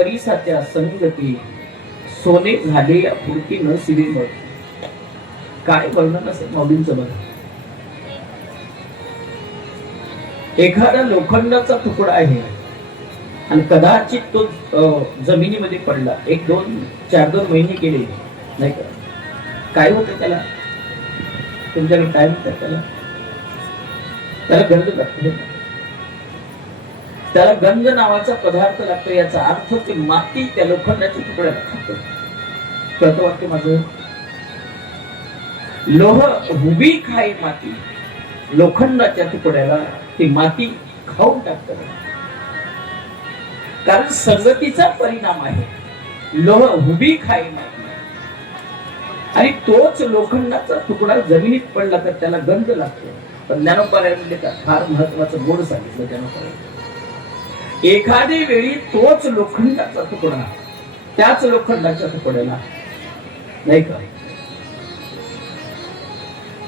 परिसाच्या संगती सोने झाले पुरती न सिरे मग. काय वर्णन असेल माऊलींचं बघा. एखादा लोखंडाचा तुकडा आहे आणि कदाचित तो जमिनीमध्ये पडला, 1-2 महिने गेले नाही का, काय होतं त्याला? तुमच्याकडे काय म्हणतात त्याला? त्याला गंध लागतो. त्याला गंध नावाचा पदार्थ लागतो. याचा अर्थ ते माती त्या लोखंडाच्या तुकड्याला खातो. कळतं वाक्य माझं? लोह उभी खाई माती, लोखंडाच्या तुकड्याला ती माती खाऊन टाकत. कारण संगतीचा परिणाम आहे लोह उभी खाई माती. आणि तोच लोखंडाचा तुकडा जमिनीत पडला तर त्याला गंध लागतो. पण ज्ञानोबारायांनी फार महत्वाचं गोड सांगितलं ज्ञानोबारायांनी. एखादी वेळी तोच लोखंडाचा तुकडा त्याच लोखंडाच्या तुकड्याला नाही का,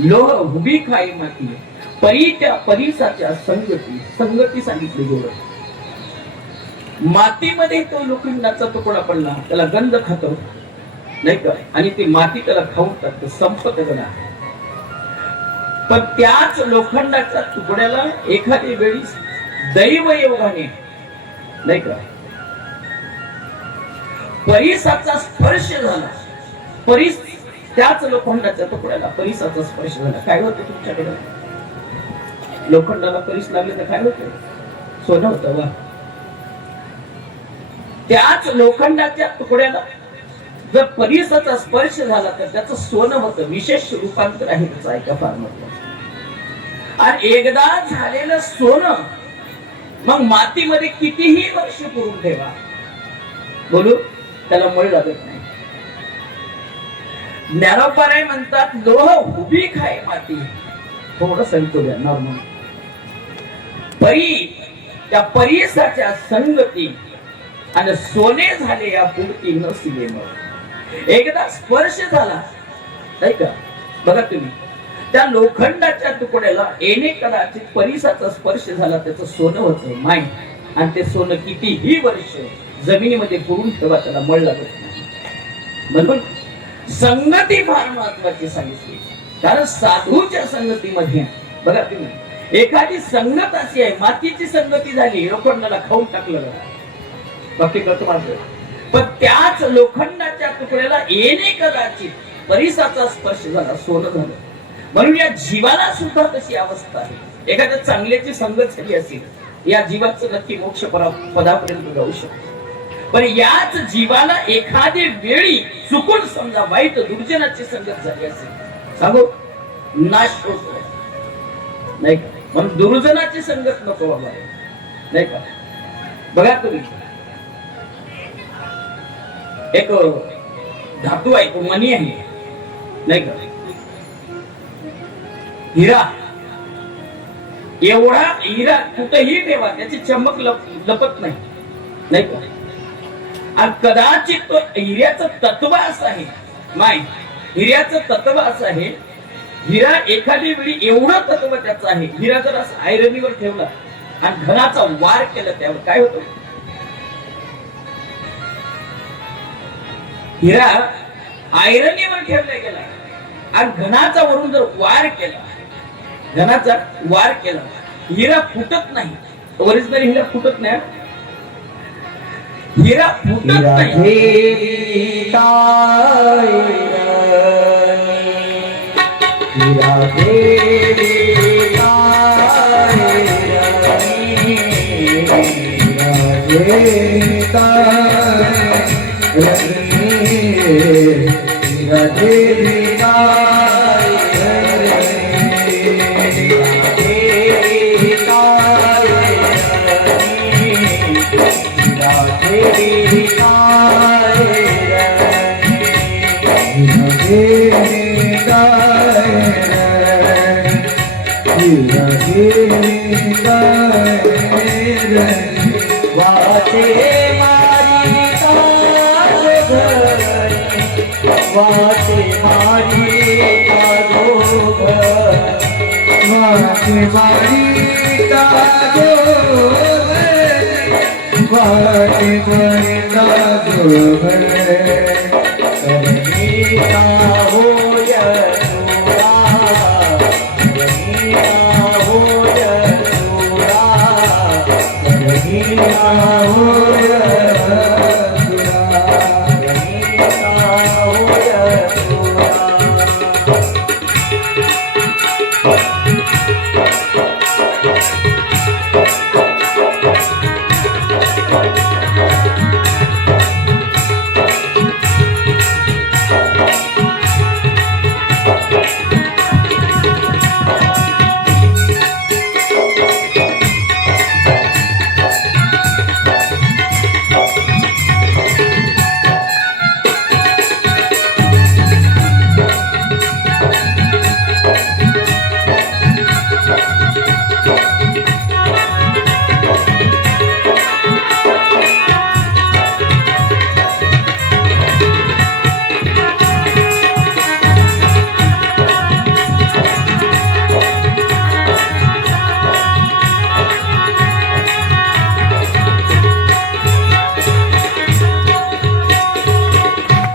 लोह उभी खाई माती परी त्या परिसाच्या संगती सांगितली गोड. मातीमध्ये तो लोखंडाचा तुकडा पडला, त्याला गंध खातो नाही का, आणि ती माती त्याला खाऊन टाकते, संपत गणा. पण त्याच लोखंडाच्या तुकड्याला एखादी वेळी दैवयोगाने नाही का परिसाचा स्पर्श झाला, त्याच लोखंडाच्या तुकड्याला परिसाचा स्पर्श झाला. काय होतं तुमच्याकडे? लोखंडाला परिस लागले तर काय होतं? सोनं होतं. वा. त्याच लोखंडाच्या तुकड्याला जर परिसाचा स्पर्श झाला तर त्याचं सोनं होतं. विशेष रूपांतर आहे त्याचं, ऐका फार महत्वाचं. आणि एकदा झालेलं सोनं मग मातीमध्ये कितीही वर्ष पुरून ठेवा, बोलू त्याला मळ लागत नाही. ज्ञानोबाराय म्हणतात लोह उभी खाय माती. थोडं सांगतो नॉर्मल. परी त्या परिसाच्या संगती आणि सोने झाले या पुरती न सिले मग. एकदा स्पर्श झाला नाही का, बघा तुम्ही त्या लोखंडाच्या तुकड्याला येणे कदाचित परिसाचा स्पर्श झाला, त्याचं सोनं होतं माय. आणि ते सोनं कितीही वर्ष जमिनीमध्ये पुरून ठेवा, त्याला मळ लागत नाही. म्हणून संगती फार महत्वाची सांगितली. कारण साधूच्या संगतीमध्ये बघा तुम्ही, एखादी संगत अशी आहे, मातीची संगती झाली, लोखंडाला खाऊन टाकलं बाकी करतो माझं. पण त्याच लोखंडाच्या तुकड्याला येणे कदाचित परिसाचा स्पर्श झाला, सोनं झालं. म्हणून या जीवाला सुद्धा तशी अवस्था आहे. एखाद्या चांगल्याची संगत झाली असेल, या जीवाचं नक्की मोक्ष पदापर्यंत जाऊ शकतो. पण याच जीवाला एखादी वेळी चुकून समजा वाईट दुर्जनाची संगत झाली असेल, सांगू नाश होतो नाही का. म्हणून दुर्जनाची संगत नको बाबा नाही का. बघा तुम्ही, एक धातू आहे, तो मणी आहे नाही का, हिरा. एवढा हिरा कुठेही ठेवा, त्याची चमक लपत नाही नाही का. आणि कदाचित तो हिऱ्याचं तत्व असं आहे माय, हिऱ्याचं तत्व असं आहे, हिरा एखादी वेळी एवढं तत्व त्याचं आहे, हिरा जर असं आयरनीवर ठेवला आणि घनाचा वार केला त्यावर काय होतं? हिरा आयरनीवर ठेवला गेला आणि घनाचा वरून जर वार केला, घनाचा वार केला, हिरा फुटत नाही. ओरिजिनल हिरा फुटत नाही, हिरा फुटत नाही.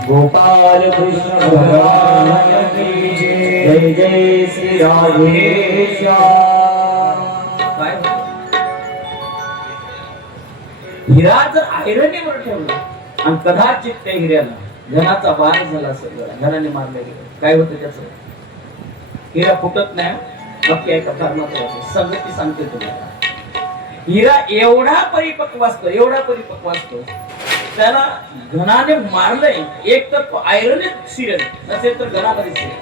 गोपाल कृष्ण भगवान की जय जय श्री राधेश्याम। हिरा जर आयरनीवर ठेवला आणि कदाचित त्या हिऱ्याला घनाचा वार झाला सगळं घनाने मारले गेले काय होतं त्याचं हिरा फुटत नाही बाकी एका फार महत्वाचं संगती सांगते तुम्हाला हिरा एवढा परिपक्व असतो त्याला घनाने मारलंय एक तर आयरनीत शिरेल नसेल तर घनामध्ये शिरेल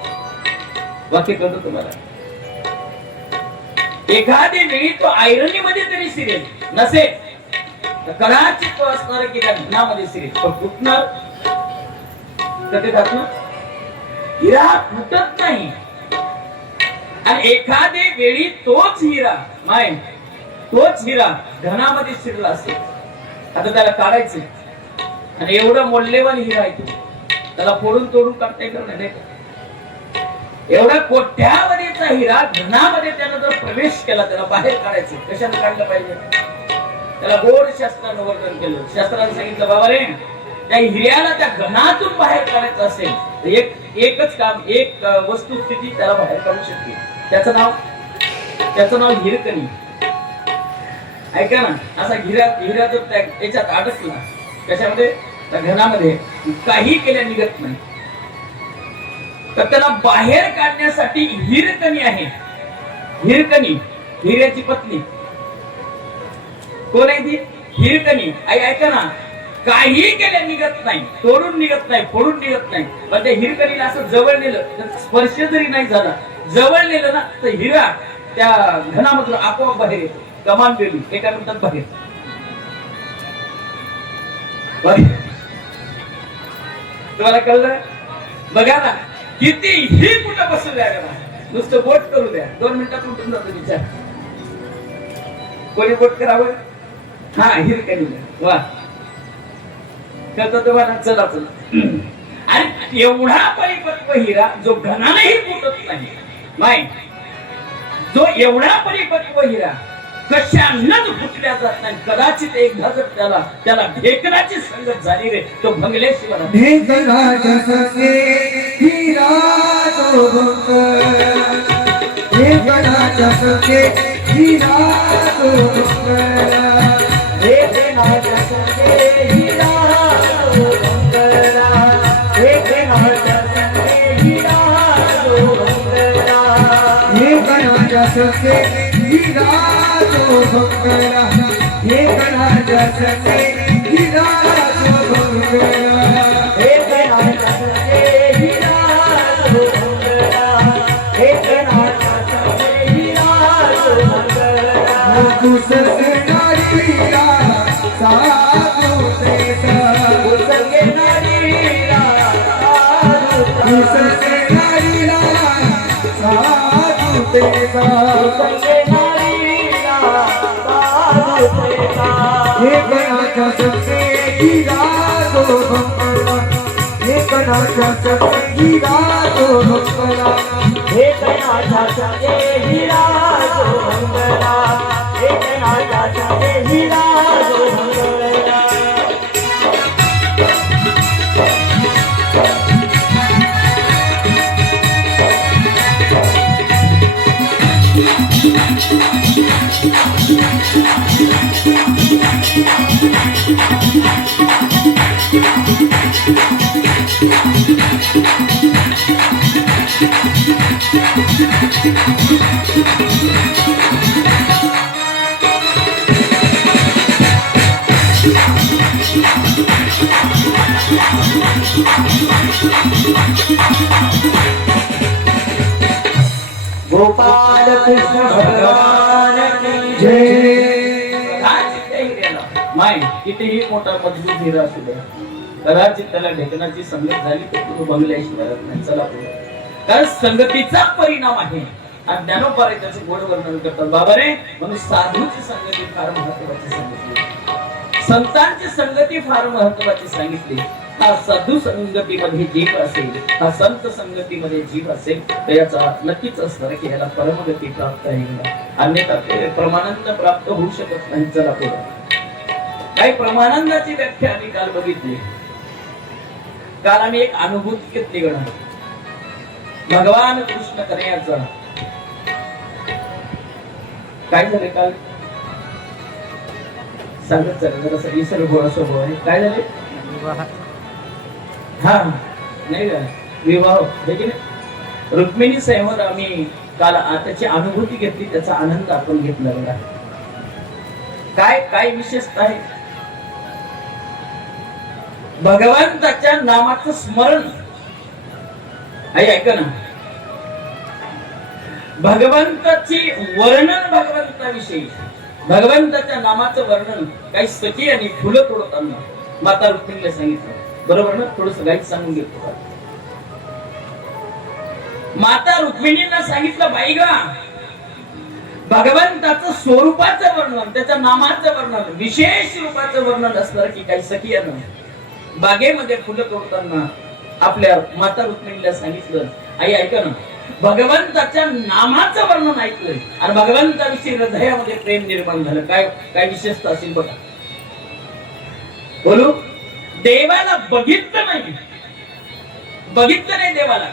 वाक्य कळतं तुम्हाला एखादी वेळी तो आयरनीमध्ये तरी शिरेल नसेल कदाचित तो असणार की त्या घनामध्ये शिरेल पण फुटणार कधी जात ना हिरा फुटत नाही आणि एखादी वेळी तोच हिरा घनामध्ये शिरला असेल आता त्याला काढायचं आणि एवढं मौल्यवान हिरा आहे त्याला फोडून तोडून काढता येणार नाही एवढा कोट्यावधीचा हिरा घनामध्ये त्यानं जर प्रवेश केला त्याला बाहेर काढायचं कशाने काढलं पाहिजे त्याला गोड शास्त्रानं वर्णन केलं शास्त्रानं सांगितलं बाबा रे त्या हिऱ्याला त्या घनातून बाहेर काढायचं असेल तर एकच काम एक वस्तुस्थिती त्याला बाहेर काढू शकते त्याचं नाव हिरकणी ऐका ना असा हिरा जर त्याच्यात अडकला त्याच्यामध्ये त्या घनामध्ये काही केल्या निघत नाही तर त्याला बाहेर काढण्यासाठी हिरकणी आहे हिऱ्याची पत्नी कोण आहे ती हिरकणी ऐका ना काही केल्या निघत नाही तोडून निघत नाही फोडून निघत नाही पण त्या हिरकणीला असं जवळ नेलं स्पर्श जरी नाही झाला जवळ नेलं ना तर हिरा त्या घनामधून आपोआप बाहेर येतो कमान गेली एका मिनिटात बाहेर तुम्हाला कळलं बघा ना किती ही कुठं बसू द्या नुसतं बोट करू द्या 2 मिनिटात उठून जातो विचार कोणी बोट करावं हा हिरकणी वा कळतं तुम्हाला चला आणि एवढा परिपक्व हिरा जो घनानेही फुटत नाही जो एवढा परिपक्व हिरा कशानच फुटल्या जात नाही कदाचित एकदा जर त्याला ढेकणाची संगत झाली रे तो भंगल्याशिवाय हीरा गोपाल कृष्ण भगवान की जय. माय कितीही मोठा मजबूत हिरा असू द्या, कदाचित त्याला ढेकणाची संगत झाली तर तो बंगल्याशिवाय राहत नाही. चला पुढे. कारण संगतीचा परिणाम आहे. आणि ज्ञानोबा त्याचे गोड वर्णन करतात. बाबा रे, म्हणून साधूची संगती फार महत्वाची सांगितली, संतांची संगती फार महत्वाची सांगितली. हा साधू संगतीमध्ये जीव असेल, हा संत संगतीमध्ये जीव असेल, तर याचा नक्कीच असणार की याला परमगती प्राप्त आहे. अन्यथा ते परमानंद प्राप्त होऊ शकत नाही. चला पुढे. काही परमानंदाची व्याख्या आम्ही काल बघितली. काल आम्ही एक अनुभूती घेतली गण भगवान कृष्ण करण्याचा. काय झाले काल सांगत जरा सगळी सर्व आहे. काय झाले? हा नाही का विवाह रुक्मिणी स्वयंवर आम्ही काल त्याची अनुभूती घेतली, त्याचा आनंद आपण घेतला बघा. काय काय विशेषता आहे? भगवंताच्या नामाचं स्मरण. ऐका ना, भगवंताची वर्णन, भगवंताविषयी भगवंताच्या नामाचं वर्णन काही सखी आणि फुलं तोडताना माता रुक्मिणीला सांगितलं. बरोबर ना? थोडस गाईड सांगून घेतो. माता रुक्मिणींना सांगितलं, बाई गा, भगवंताचं स्वरूपाचं वर्णन, त्याच्या नामाचं वर्णन, विशेष रूपाचं वर्णन असणार की काही सखियानं बागेमध्ये फुलं तोडताना आपल्या माता रुक्मिणीला सांगितलं, आई ऐका ना, भगवंताच्या नामाचं वर्णन ऐकलंय आणि भगवंताविषयी हृदयामध्ये प्रेम निर्माण झालं. काय काय विशेषता असेल बघा. बोलू, देवाला बघितलं नाही, बघितलं नाही देवाला,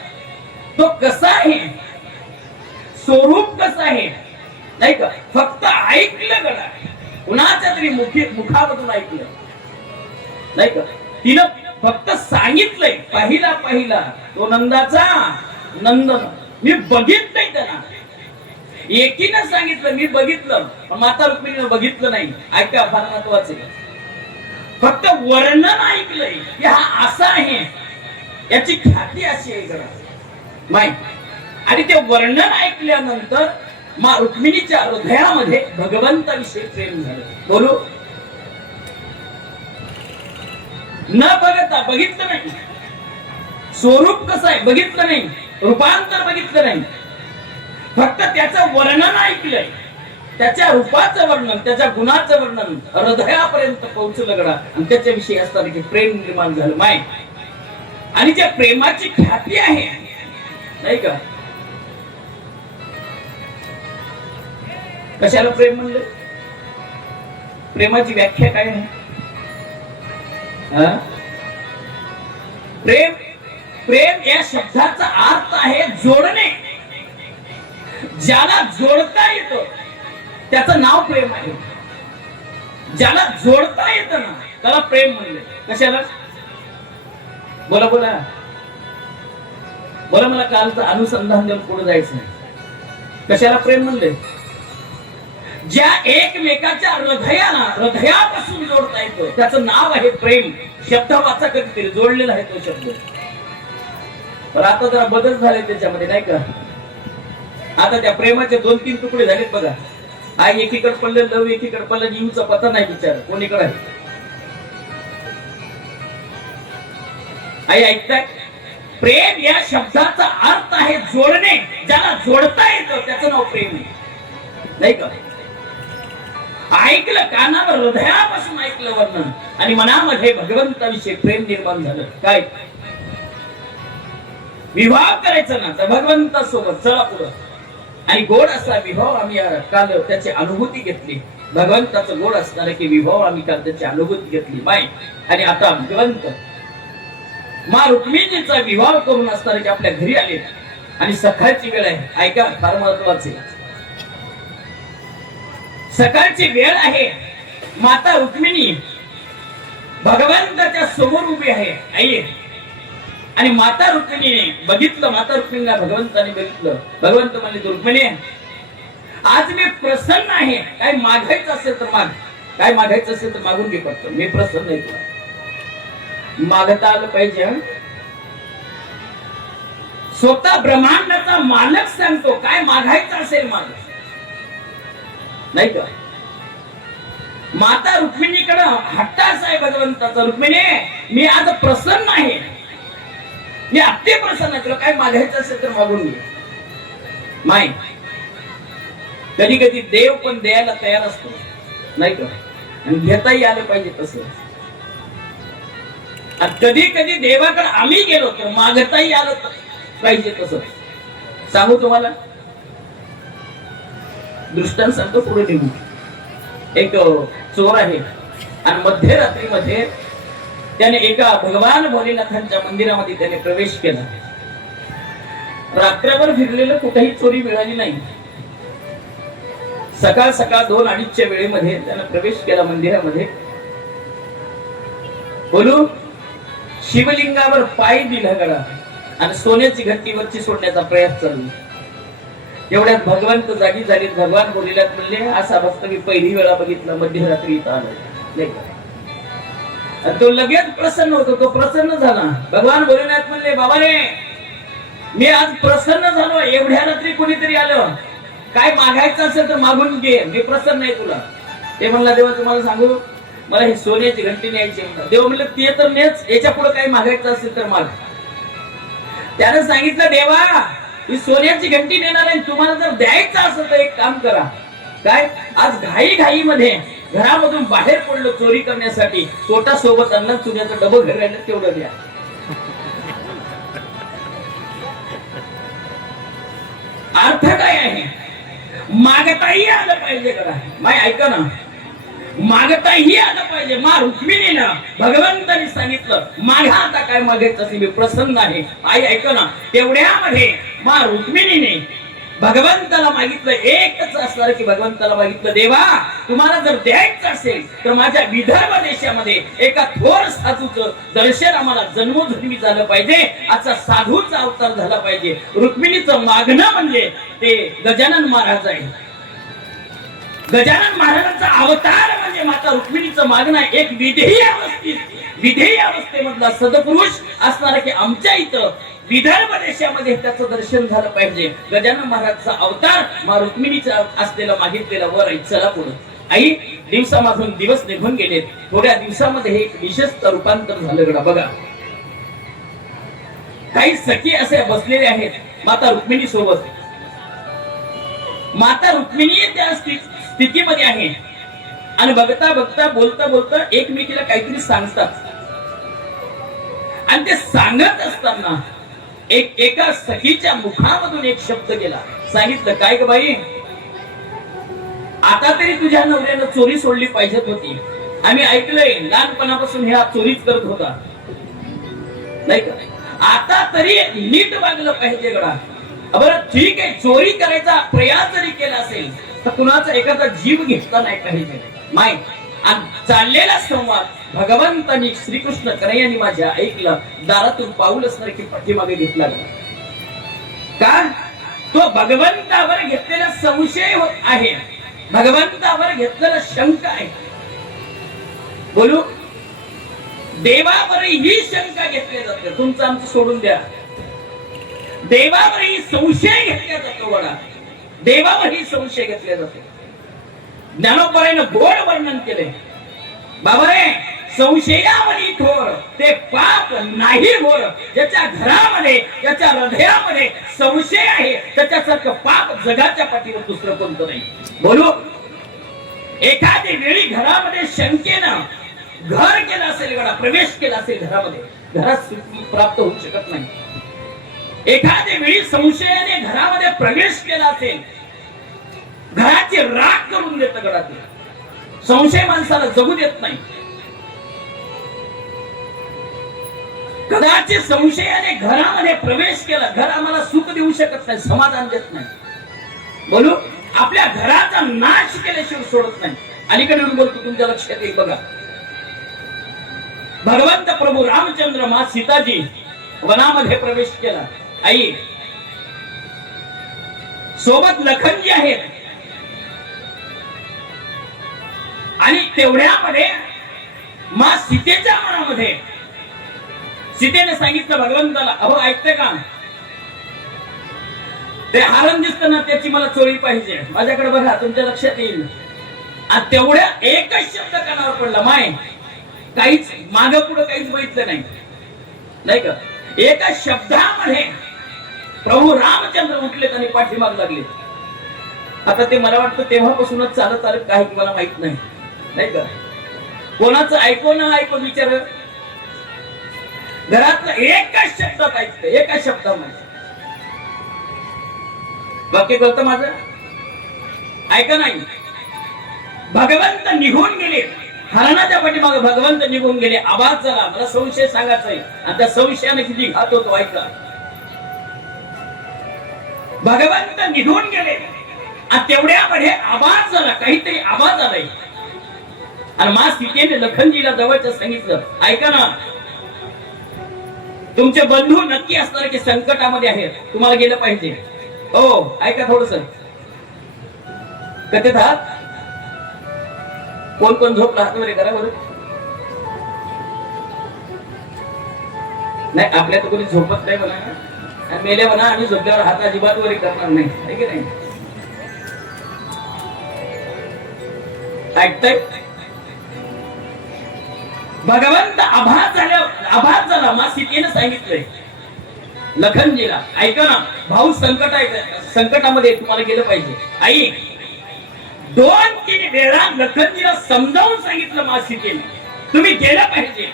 तो कसा आहे, स्वरूप कसं आहे नाही का, फक्त ऐकलं गडा, कुणाच्या तरी मुखामधून ऐकलं नाही का. तिनं फक्त सांगितलंय, पहिला तो नंदाचा नंदन, मी बघितलंय त्याला. एकीनं सांगितलं मी बघितलं, माता रुक्मिणीनं बघितलं नाही. ऐका, फार महत्वाचं, फक्त वर्णन ऐकलंय की हा असा आहे, याची ख्याती अशी आहे गडा माय. आणि ते वर्णन ऐकल्यानंतर मा रुक्मिणीच्या हृदयामध्ये भगवंताविषयी प्रेम झालं. बोलू, न बघता, बघितलं नाही, स्वरूप कसं आहे बघितलं नाही, रूपांतर बघितलं नाही, फक्त त्याचं वर्णन ऐकलंय, त्याच्या रूपाचं वर्णन, त्याच्या गुणाचं वर्णन हृदयापर्यंत पोहोचलं गडा आणि त्याच्याविषयी असताना की प्रेम निर्माण झालं माय. आणि त्या प्रेमाची ख्याती आहे नाही का. कशाला प्रेम म्हणलं? प्रेमाची व्याख्या काय आहे? प्रेम, प्रेम या शब्दाचा अर्थ आहे जोडणे. ज्याला जोडता येतं त्याचं नाव प्रेम आहे. ज्याला जोडता येतं ना त्याला प्रेम म्हणले. कशाला? बोला बोला बोला, मला कालचं अनुसंधान देऊन पुढे जायचं नाही. कशाला प्रेम म्हणले? ज्या एकमेकाच्या हृदयापासून जोडता येतो त्याचं नाव आहे प्रेम. शब्द वाचा कधीतरी जोडलेला आहे तो शब्द. पण आता जरा बदल झाले त्याच्यामध्ये नाही का. आता त्या प्रेमाचे 2-3 तुकडे झालेत बघा. आई एकीकडे पडलं, लव एकीकडे पडलं, जीवचा पता नाही विचार कोणीकडे आहे. आई ऐकताय? प्रेम या शब्दाचा अर्थ आहे जोडणे. ज्याला जोडता येतं त्याचं नाव प्रेम आहे नाही का. ऐकलं, कानावर हृदयापासून ऐकलं वर्णन आणि मनामध्ये भगवंताविषयी प्रेम निर्माण झालं. काय विवाह करायचा ना तर भगवंतासोबत. चला पुढं. आणि गोड असा विवाह आम्ही काल त्याची अनुभूती घेतली. भगवंताचं गोड असणार की विवाह आम्ही काल त्याची अनुभूती घेतली माय. आणि आता भगवंत मा रुक्मिणीचा विवाह करून असणार की आपल्या घरी आले आणि सकाळची वेळ आहे. ऐका, फार महत्वाचे, सकाळची वेळ आहे. माता रुक्मिणी भगवंताच्या समोर उभी आहे. आई आणि माता रुक्मिणीने बघितलं, माता रुक्मिणीला भगवंताने बघितलं. भगवंत म्हणले, रुक्मिणी आज मी प्रसन्न आहे, काय मागायचं असेल तर माग, काय मागायचं असेल तर मागून घे, फक्त मी प्रसन्न आहे. तुला मागता आलं पाहिजे. स्वतः ब्रह्मांडाचा मालक सांगतो, काय मागायचं असेल माग, नाही का? माता रुक्मिणीकडं हट्टाच आहे भगवंताचा. रुक्मिणी मी आज प्रसन्न आहे, मी अति प्रसन्न आहे, तुला काय मागायचं असेल तर मागून घे. माय कधी कधी देव पण द्यायला तयार असतो, नाही का? आणि घेताही आलं पाहिजे तसं. कधी कधी देवाकडे आम्ही गेलो तर मागताही आलं पाहिजे तसं. सांगू तुम्हाला दृष्टांत सांगतो, पुढे निघू. एक चोर आहे आणि मध्यरात्रीमध्ये त्याने एका भगवान भोलेनाथांच्या मंदिरामध्ये त्याने प्रवेश केला. रात्रभर फिरलेलं कुठेही चोरी मिळाली नाही. सकाळ सकाळ 2-2:30च्या वेळेमध्ये त्याने प्रवेश केला मंदिरामध्ये. बोलू शिवलिंगावर पाय दिला गडा आणि सोन्याची घंटी वरची सोडण्याचा प्रयत्न चालू. एवढ्यात भगवंत जागी झाले. भगवान भोलेनाथ म्हणले, असा भक्त मी पहिली वेळा बघितला, मध्यरात्री इथं आलो. तो लगेच प्रसन्न होतो, तो प्रसन्न झाला. भगवान भोलेनाथ म्हणले, बाबा रे मी आज प्रसन्न झालो, एवढ्या रात्री कोणीतरी आलं, काय मागायचं असेल तर मागून घे, मी प्रसन्न आहे तुला. ते म्हणला, देवा तुम्हाला सांगू, मला ही सोन्याची घंटी न्यायची. देव म्हणलं, ते तर नेच, याच्या पुढे काही मागायचं असेल तर माग. त्यानं सांगितलं, देवा ही सोन्याची घंटी नेणार आहे, तुम्हाला जर द्यायचं असेल तर एक काम करा. काय? आज घाई घाई मध्ये घरामधून बाहेर पडलो चोरी करण्यासाठी, पोटा सोबत अन्न चुन्याचं डबं घरी राहिलं, तेवढं द्या. अर्थ काय आहे? मागताही आलं पाहिजे करा. माय ऐका ना, मागताही आलं पाहिजे. मा रुक्मिणीनं भगवंताने सांगितलं, मागा आता काय मागायचं असेल, मी प्रसन्न आहे. आई ऐका ना, तेवढ्यामध्ये मा रुक्मिणीने भगवंताला मागितलं, एकच असणार की भगवंताला मागितलं, देवा तुम्हाला जर द्यायचं असेल तर माझ्या विदर्भ देशामध्ये एका थोर साधूचं दर्शन आम्हाला जन्मोजन्मी झालं पाहिजे, असा साधूचा अवतार झाला पाहिजे. रुक्मिणीचं मागणं म्हणजे ते गजानन महाराज आहे. गजानन महाराजांचा अवतार म्हणजे माता रुक्मिणीचं मागणं. एक विधेय अवस्थेमधला सदपुरुष असणार की आमच्या इथं विदर्भ देशामध्ये त्याचं दर्शन झालं पाहिजे. गजानन महाराजचा अवतार मा रुक्मिणीचा असलेला मागितलेला वर आहे. चला पुढे. आई दिवसामधून दिवस निघून गेले. थोड्या दिवसामध्ये हे एक विशेष रूपांतर झालं गडा. बघा काही सखी असे बसलेले आहेत माता रुक्मिणी सोबत. माता रुक्मिणी त्या स्थितीमध्ये आहे आणि बघता बघता बोलता बोलता एकमेकीला काहीतरी सांगतात. आणि ते सांगत असताना एका सखीच्या मुखामधून एक शब्द गेला. सांगितलं, काय ग बाई, आता तरी तुझ्या नवऱ्यानं चोरी सोडली पाहिजेत होती. आम्ही ऐकलंय लहानपणापासून ह्या चोरीच करत होता, नाही का? आता तरी नीट वागलं पाहिजे गडा. बरं ठीक आहे, चोरी करायचा प्रयास जरी केला असेल तर कुणाचा एखादा जीव घेतला नाही पाहिजे. माय आणि चाललेला संवाद भगवंतानी श्रीकृष्ण कन्हैयाने माझ्या ऐकलं. दारातून पाऊल असणार की पाठीमागे घेतला का? तो भगवंतावर घेतलेला संशय आहे, भगवंतावर घेतलेला शंका आहे. बोलू देवावर ही शंका घेतली जाते. तुमचं आमचं सोडून द्या. देवावर ही संशय घेतला जातो बघा. देवावर ही संशय घेतला जातो. ज्ञानोबरायनं गोड वर्णन केले. बाबा रे, संशयावरी थोर ते पाप नाही घोर. ज्याच्या घरामध्ये ज्याच्या हृदयामध्ये संशय आहे त्याच्यासारखं पाप जगाच्या पाठीवर दुसरं कोणतं नाही. बोलू एखादी वेळी घरामध्ये शंकेनं घर केलं असेल गडा, प्रवेश केला असेल घरामध्ये, घरात सुख प्राप्त होऊ शकत नाही. एखाद्या वेळी संशयाने घरामध्ये प्रवेश केला असेल, घराची राख करून देत गडा. संशय माणसाला जगू देत नाही. कदाचित संशयाने घरामध्ये प्रवेश केला, घर आम्हाला सुख देऊ शकत नाही, समाधान देत नाही. बोलू आपल्या घराचा नाश केल्याशिवाय सोडत नाही. अलीकडे बोलतो, तुमच्या लक्षात येईल बघा. भगवंत प्रभू रामचंद्र मा सीताजी वनामध्ये प्रवेश केला. आई सोबत लखनजी आहेत आणि तेवढ्यामध्ये मा सीतेच्या मनामध्ये सीतेने सांगितलं भगवंताला, अहो ऐकते का, ते हारण दिसतं ना त्याची मला चोळी पाहिजे, माझ्याकडे बघा, तुमच्या लक्षात येईल. आणि तेवढ्या एकच शब्द कानावर पडला, माय काहीच माग पुढे काहीच बघितलं नाही, नाही का. एका शब्दामध्ये प्रभू रामचंद्र उठलेत आणि पाठीमाग लागले. आता ते मला वाटतं तेव्हापासूनच चालत आलं काही मला माहित नाही, नाही का. कोणाचं ऐको ना ऐको विचार, घरातलं एकाच शब्दात ऐकतं, एका शब्दामध्ये. वाक्य कळतं माझं, ऐका नाही. भगवंत निघून गेले, हरणाच्या पाठीमागे भगवंत निघून गेले. आवाज झाला, मला संशय सांगायचा आहे आणि त्या संशयाने किती घात होतो ऐका. भगवंत निघून गेले आणि तेवढ्यामध्ये आवाज झाला, काहीतरी आवाज आलाय. आणि मा सीतेने लखनजीला जवळचं सांगितलं, ऐका ना, तुमचे बंधू नक्की असणार की संकटामध्ये आहेत, तुम्हाला गेलं पाहिजे. हो ऐका थोडस, कथेत आहात, कोण कोण झोपला हात वगैरे करा बरं. नाही आपल्या तर कोणी झोपत नाही म्हणा, आणि मेले म्हणा आम्ही झोपल्यावर हात अजिबात वगैरे करणार नाही, आहे की नाही. ऐकताय, भगवंत आभास झाला. मा सीतेने सांगितलंय लखनजीला, ऐका ना भाऊ संकट आहे, संकटामध्ये तुम्हाला गेलं पाहिजे. आई 2-3 वेळा लखनजीला समजावून सांगितलं मा सीतेने, तुम्ही गेलं पाहिजे.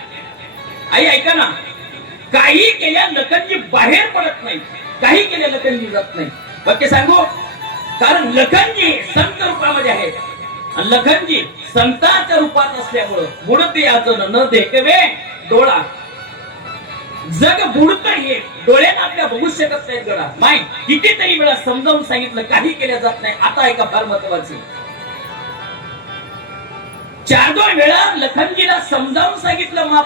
आई ऐका ना, काही केल्या लखनजी बाहेर पडत नाही, काही केल्या लखनजी जात नाही. बाकी सांगू, कारण लखनजी संत रूपामध्ये आहेत. लखनजी संतांच्या रूपात असल्यामुळं बुडते याचन न देखवे डोळा, जग बुडत हे डोळ्यानं आपल्या बघू शकत नाहीत गडा. माय कितीतरी वेळा समजावून सांगितलं, काही केल्या जात नाही. आता ऐका फार महत्वाचं, 4-2 वेळा लखनजीला समजावून सांगितलं मा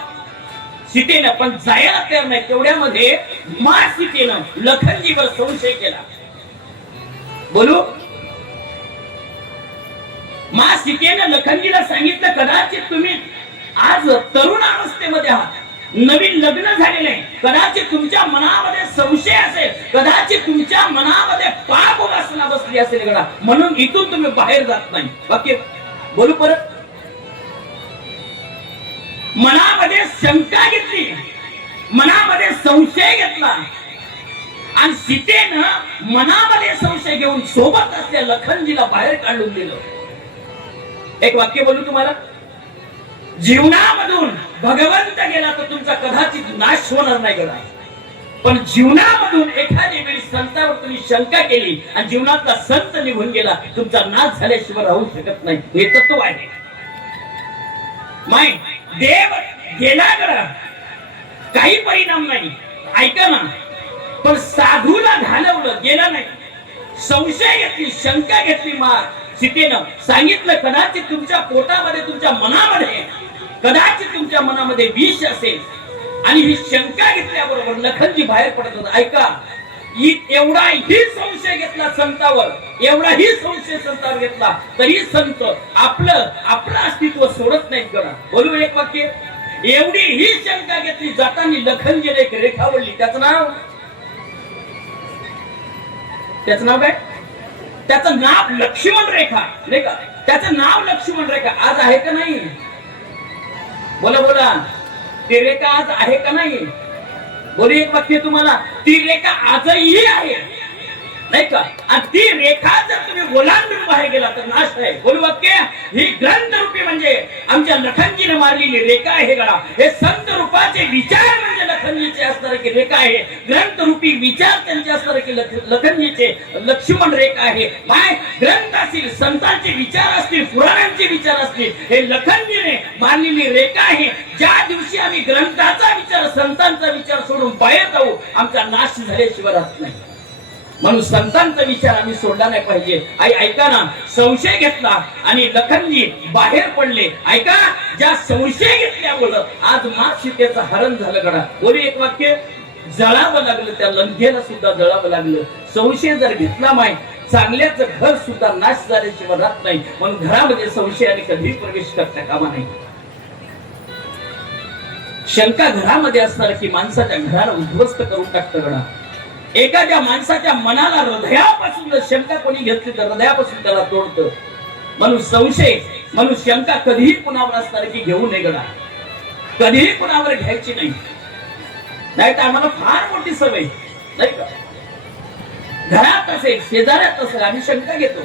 सीतेनं, पण जायला तयार नाही. तेवढ्यामध्ये मा सीतेनं लखनजीवर संशय केला. बोलू, मा सीतेनं लखनजीला सांगितलं, कदाचित तुम्ही आज तरुण अवस्थेमध्ये आहात, नवीन लग्न झालेलं आहे, कदाचित तुमच्या मनामध्ये संशय असेल, कदाचित तुमच्या मनामध्ये पाप वासना बसली असेल गडा, म्हणून इथून तुम्ही बाहेर जात नाही. वाक्य बोलू परत, मनामध्ये शंका घेतली, मनामध्ये संशय घेतला आणि सीतेनं मनामध्ये संशय घेऊन सोबत असल्या लखनजीला बाहेर काढून दिलं. एक वाक्य बोलू तुम्हाला, जीवनामधून भगवंत गेला तर तुमचा कदाचित नाश होणार नाही गडा, पण जीवनामधून एखाद्या वेळी संतावर तुम्ही शंका केली आणि जीवनातला संत निघून गेला, तुमचा नाश झाल्याशिवाय राहू शकत नाही. हे तत्व आहे. माय देव गेला गडा, काही परिणाम नाही, ऐका ना, पण साधूला घालवलं गेला नाही. संशय घेतली, शंका घेतली, मा सीतेनं सांगितलं, कदाचित तुमच्या पोटामध्ये, तुमच्या मनामध्ये, कदाचित तुमच्या मनामध्ये विष असेल. आणि ही शंका घेतल्याबरोबर लखनजी बाहेर पडत होता. ऐका, एवढाही संशय घेतला संतावर, एवढाही संशय संतावर घेतला तरी संत आपलं अस्तित्व सोडत नाहीत गडा. बोलू एक वाक्य, एवढी ही शंका घेतली, जाताना लखनजीने एक रेखा वळली. त्याचं नाव काय? त्याचं नाव लक्ष्मण रेखा, नाही का. त्याचं नाव लक्ष्मण रेखा आज आहे का नाही? बोला बोला, ती रेखा आज आहे का नाही? बोली एक वाक्य तुम्हाला, ती रेखा आजही आहे, नाही का. आणि ती रेखा जर तुम्ही ओलांडून बाहेर गेला तर नाश आहे. बोलू वाक्य, ही ग्रंथ रूपी म्हणजे आमच्या लखनजीने मारलेली रेखा आहे गडा. हे संत रूपाचे विचार म्हणजे लखनजीचे असणारे की रेखा आहे, ग्रंथ रूपी विचार त्यांचे असणारे की लखनजीचे लक्ष्मण रेखा आहे. माय ग्रंथ असतील, संतांचे विचार असतील, पुराणांचे विचार असतील, हे लखनजीने मारलेली रेखा आहे. ज्या दिवशी आम्ही ग्रंथाचा विचार, संतांचा विचार सोडून बाहेर जाऊ, आमचा नाश झाल्याशिवाय राहत नाही. म्हणून संतांचा विचार आम्ही सोडला नाही पाहिजे. आई ऐका ना, संशय घेतला आणि लखनजी बाहेर पडले. ऐका, ज्या संशय घेतल्यामुळं आज मा सीतेचं हरण झालं गडा. बोलू एक वाक्य, जळावं लागलं, त्या लंकेला सुद्धा जळावं लागलं. संशय जर घेतला माय चांगल्याचं घर सुद्धा नाश झाल्याशिवाय राहत नाही. म्हणून घरामध्ये संशयाने कधी प्रवेश करता कामा नाही. शंका घरामध्ये असणार की माणसाच्या घराला उद्ध्वस्त करून टाकतं गणा. एखाद्या माणसाच्या मनाला हृदयापासून जर शंका कोणी घेतली तर हृदयापासून त्याला तोडतं. म्हणून संशय म्हणून शंका कधीही कुणावर असणार की घेऊ नये गणा. कधीही कुणावर घ्यायची नाही. नाही तर आम्हाला फार मोठी सवय नाही का, घरात असेल शेजाऱ्यात असेल आम्ही शंका घेतो,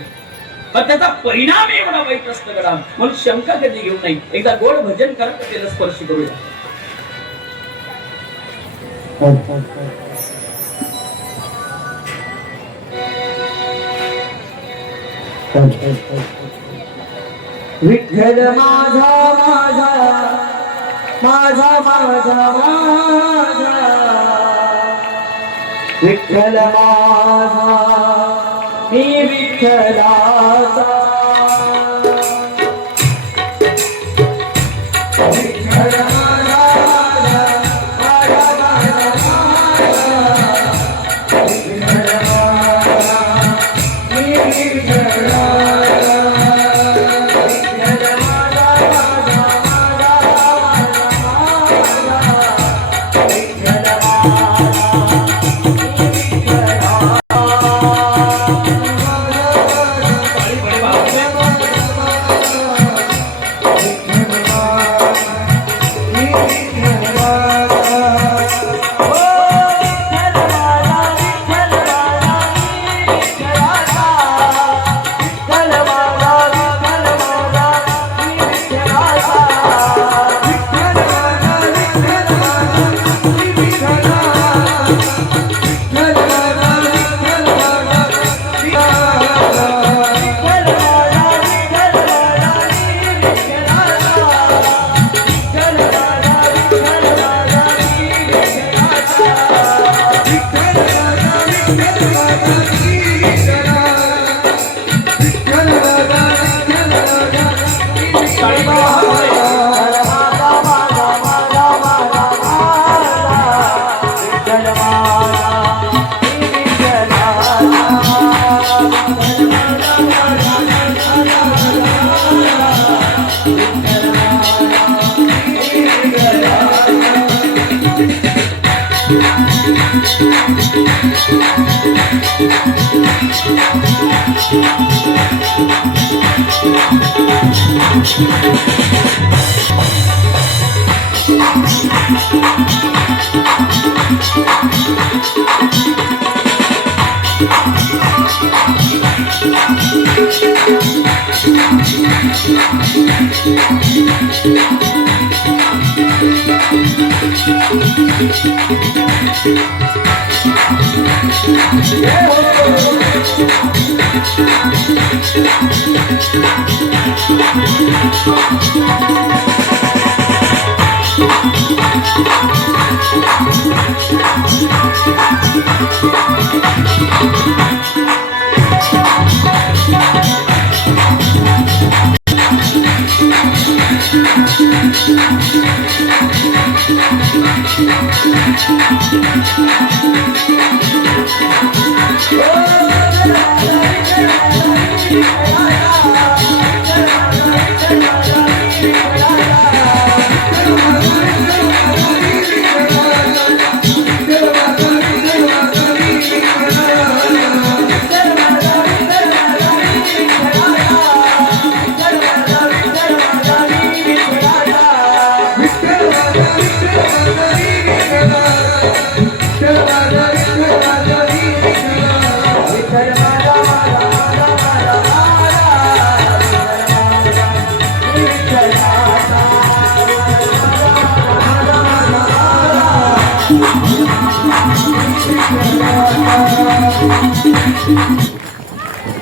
पण त्याचा परिणाम एवढा वाईट असतो गडा. म्हणून शंका कधी घेऊ नये. एकदा गोड भजन करत त्याला स्पर्श करूया. विठ्ठल माझा माझा माझा माझा माझा विठ्ठल माझा मी विठ्ठलाचा. विठ्ठल माझा माझा माझा माझा विठ्ठल माझा मी विठ्ठलाचा.